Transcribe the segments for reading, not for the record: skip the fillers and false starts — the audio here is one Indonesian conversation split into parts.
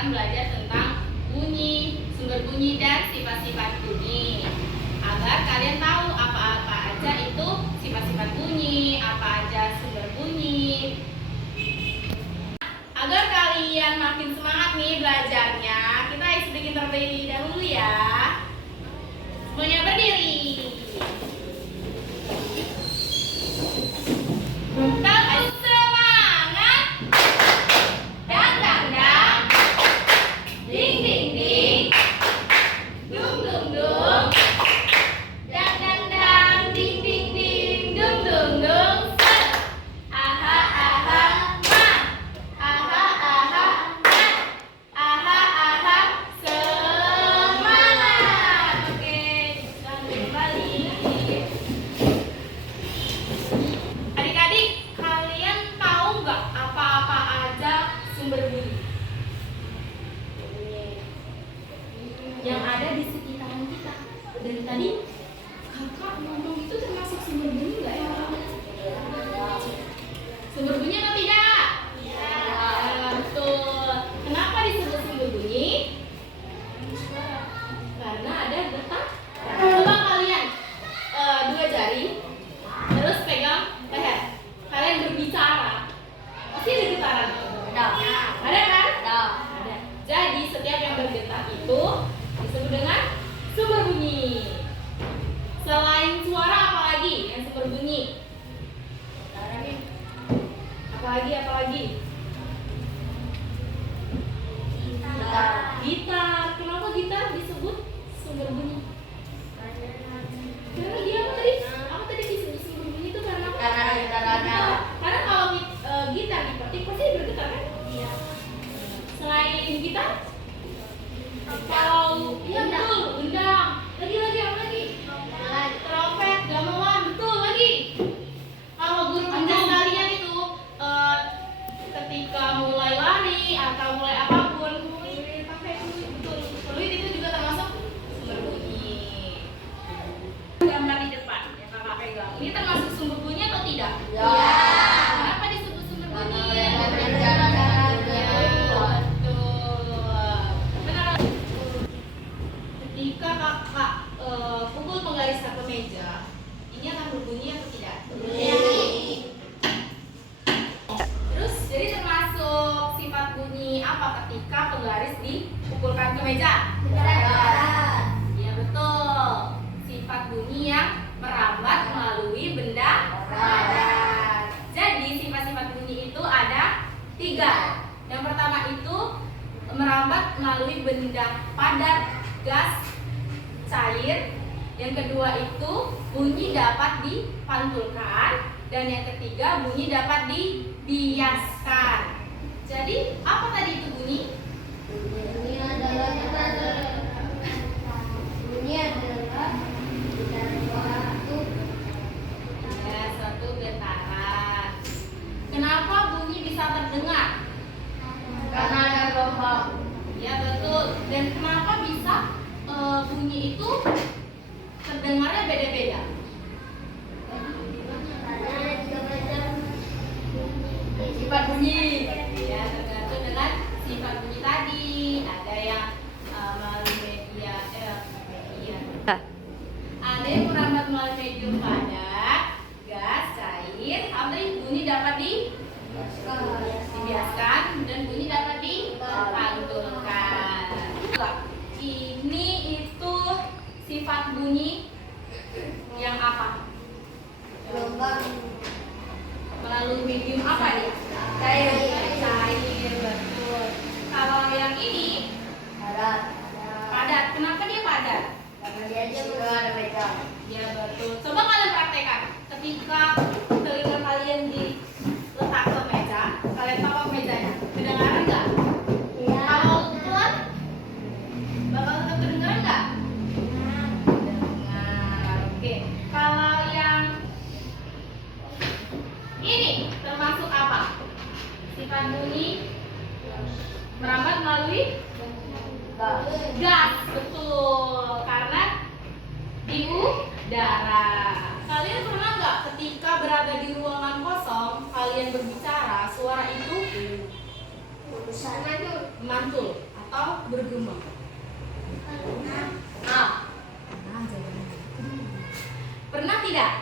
akan belajar tentang bunyi, sumber bunyi, dan sifat-sifat bunyi. Agar kalian tahu apa-apa aja itu sifat-sifat bunyi, apa aja sumber bunyi. Agar kalian makin semangat nih belajarnya, kita sedikit terlebih dahulu ya. Semuanya berdiri. Sumber bunyi yang ada di sekitaran kita. Dari tadi kakak ngomong itu termasuk sumber bunyi nggak ya? Sumber bunyi atau tidak? Iya. Betul. Kenapa disebut sumber bunyi? Karena ada detak. Coba kalian dua jari, terus pegang leher. Kalian berbicara, pasti ada getaran. Ada kan? Ada. Jadi setiap yang bergetar itu disebut dengan sumber bunyi. Selain suara apalagi yang sumber bunyi? Apalagi? Gitar. Kenapa gitar disebut sumber bunyi? Karena dia apa tadi disebut sumber bunyi itu karena apa? Karena kalau gitar dipetik pasti bergetar kan? Iya. Selain gitar, kalau betul, gendang, lagi apa lagi? Trompet, gamelan, betul lagi. Kalau guru gendang kalian itu ketika mulai lari atau mulai apapun, pakai fluid, betul. Fluid itu juga termasuk sumber bunyi. Gambar di depan yang kakak pegang, ini termasuk sumber bunyi atau tidak? Ya. Kenapa disebut sumber bunyi? Ketika kakak pukul penggarisan ke meja, ini akan berbunyi atau tidak? Berbunyi. Terus jadi termasuk sifat bunyi apa ketika penggaris dipukulkan ke meja? Ya betul. Sifat bunyi yang merambat melalui benda padat. Jadi sifat-sifat bunyi itu ada 3. Yang pertama itu merambat melalui benda padat, gas, cair. Yang kedua itu bunyi dapat dipantulkan. Dan yang ketiga bunyi dapat dibiaskan. Jadi apa tadi itu bunyi? Bunyi adalah suatu getaran. Kenapa bunyi bisa terdengar? Karena ada gelombang. Ya betul. Dan kenapa bisa bunyi itu terdengarnya beda-beda? Sifat bunyi. Ya tergantung dengan sifat bunyi tadi. Ada yang melalui media. Ada yang merambat melalui medium padat, gas, cair. Ada bunyi dapat dibiaskan dan bunyi dapat dipantulkan. Ini itu sifat bunyi yang apa? Gelombang. Melalui medium apa dia? Cair, betul. Kalau yang ini padat. Kenapa dia padat? Karena dia juga ada megang. Ya betul. Coba kalian praktekkan. Ketika telinga kalian diletak ke meja, kalian tapak mejanya, kedengaran nggak? Iya. Kalau pelan, bakal tetap kedengaran nggak? Dengar. Oke. Kalau yang ini termasuk apa? Sifat bunyi merambat melalui gas, betul. Karena di udara. Kalian pernah nggak ketika berada di ruangan kosong, kalian berbicara, suara itu mantul atau bergema? A. Pernah tidak?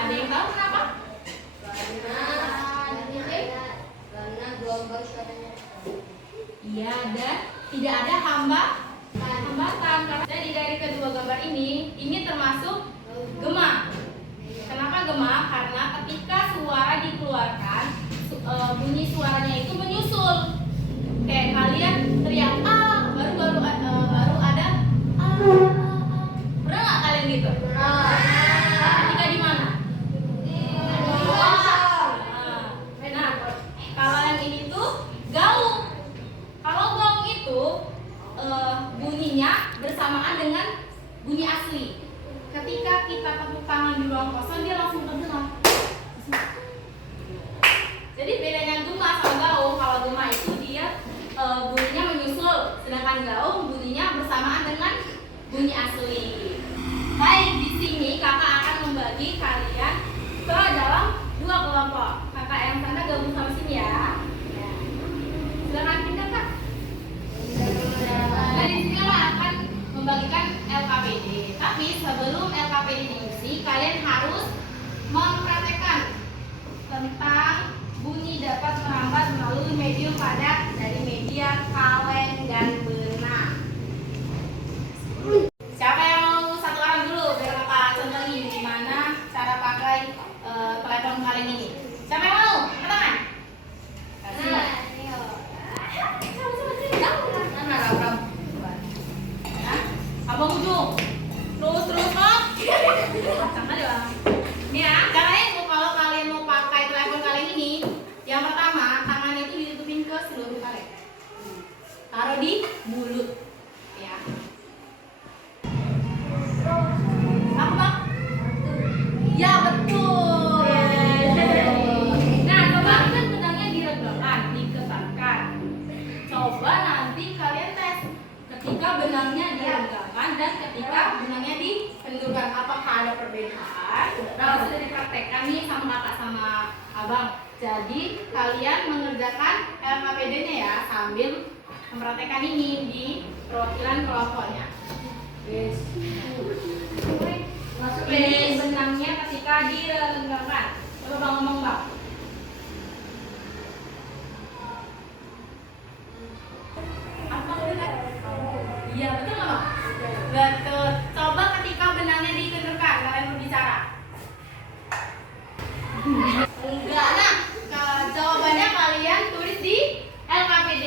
Ada yang tahu kenapa? Karena gelombang suaranya. Iya, dan tidak ada hambatan. Jadi dari kedua gambar ini termasuk gema. Kenapa gema? Karena ketika suara dikeluarkan, bunyi suaranya itu menyusul. Kayak kalian teriak ah, baru ada ah. Pernah nggak kalian gitu? Ketika di mana? Nah, kalau yang ini tuh gaung. Kalau gaung itu bunyinya bersamaan dengan bunyi asli. Ketika kita tepuk tangan di ruang kosong, dia langsung terdengar. Jadi bedanya gema sama gaung. Kalau gema itu dia bunyinya menyusul, sedangkan gaung bunyinya bersamaan dengan bunyi asli. Baik, di sini kakak akan membagi kalian ke dalam dua kelompok. Kakak yang sana gabung sama sini ya. Silakan pindah kak. Nah, di sini kakak akan membagikan LKPD. Tapi sebelum LKPD diisi, kalian harus mempraktekkan tentang bunyi dapat merambat melalui medium padat dari media kaleng dan benang. Siapa yang mau satu orang dulu biar kakak contohin gimana cara pakai telepon kaleng ini? Siapa yang mau? Angkat tangan. Abang ujung. Terus kok. Macam kali bang. Nih ya, caranya kalau kalian mau pakai telepon kaleng ini, yang pertama tangannya itu ditutupin ke seluruh kaleng. Taruh di mulut. Ya. Apa bang? Ya betul. Nah, coba kan benangnya diregangkan, diketatkan. Coba nanti kalian tes ketika benangnya diregangkan dan ketika benangnya dikendurkan, apakah ada perbedaan? Nah, sudah dipraktekkan nih sama kakak sama abang. Jadi kalian mengerjakan LKPD-nya ya sambil mempraktekkan ini di perwakilan kelompoknya. Ini benangnya ketika diregangkan. Coba bang ngomong bang. Apa benar? Iya betul nggak bang? Betul. Coba ketika benangnya dikendurkan, kalian berbicara. Enggak. Nah, jawabannya kalian tulis di LKPD.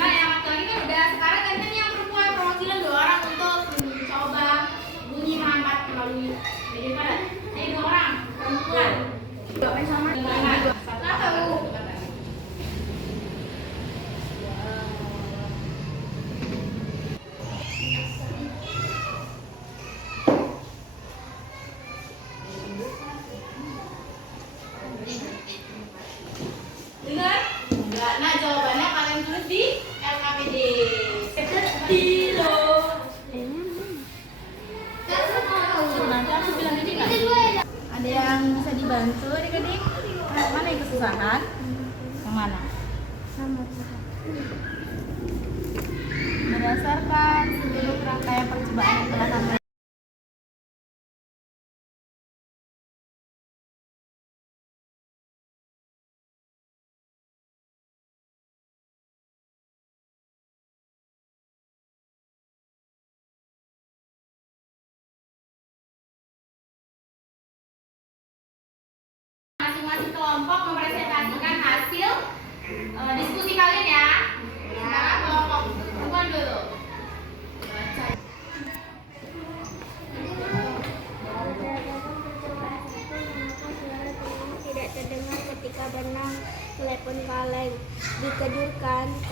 Nah, yang laki-laki kan udah, sekarang gantian yang perempuan, perwakilan 2 orang untuk mencoba bunyi merambat melalui media padat. Jadi 2 orang perempuan. Dengan satu. Dengar? Enggak. Nah, jawabannya kalian tulis di LKPD. Tilo. Nanti aku bilang ini kan. Ada yang bisa dibantu adik-adik? Mana yang kesusahan? Yang mana? Berdasarkan seluruh rangkaian percobaan yang telah kami masing-masing kelompok mempresentasikan hasil diskusi kalian ya. Sekarang kelompok perempuan dulu. Baca.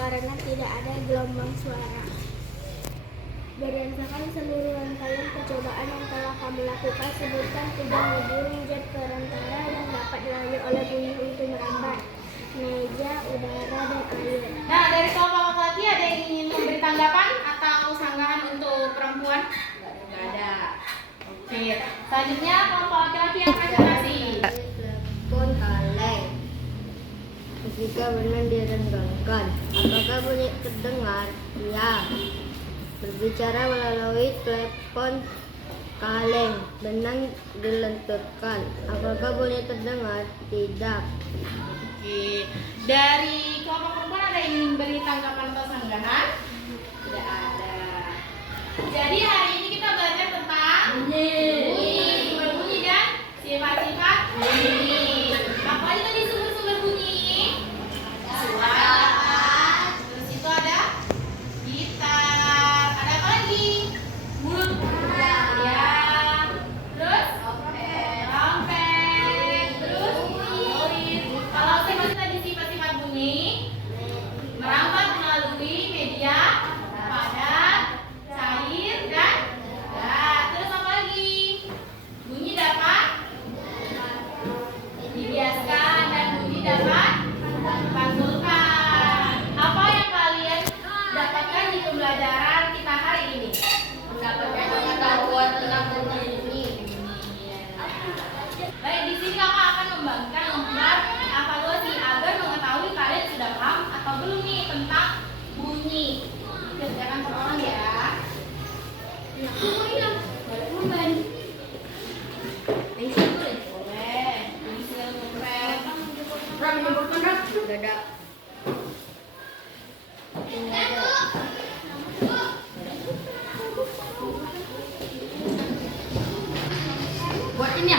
karena tidak ada gelombang suara. Berdasarkan seluruh rangkaian percobaan yang telah kamu lakukan, sebutkan 3 burung jet perantara yang dapat dilalui oleh bunyi untuk merambat: meja, udara, dan air. Nah, dari kelompok laki-laki ada yang ingin memberi tanggapan atau sanggahan untuk perempuan? Nggak ada. Oke, selanjutnya kelompok laki-laki yang presentasi. Telepon kaleng. Ketika benar direnggangkan, apakah bunyi terdengar? Ya. Berbicara melalui telepon kaleng, benang dilenturkan. Apakah bunyi terdengar? Tidak. Oke, dari kelompok perempuan ada yang ingin beri tanggapan atau sanggahan? Tidak ada. Jadi hari ini kita belajar tentang bunyi, sumber bunyi dan sifat-sifat bunyi. Apa aja tadi sumber-sumber bunyi? Suara. Terus itu ada gitar. Ada apa lagi? Mulut. Ya. Terus? Trompet. Terus? Violin. Kalau sifat-sifat bunyi merambat melalui media padat, cair, dan padat. Terus apa lagi? Bunyi dapat dibiaskan dan bunyi dapat dipantulkan. Apa yang kalian dapatkan di pembelajaran kita hari ini? Mendapatkan pengetahuan tentang bunyi. Baik, di sini kakak akan membagikan lembar evaluasi agar mengetahui kalian sudah paham atau belum nih tentang bunyi. Kerjakan per orang ya. Pensil boleh? Boleh. Pensil, pulpen. Ram, nyebutkan Ram. Tidak ada. Buat ini ya?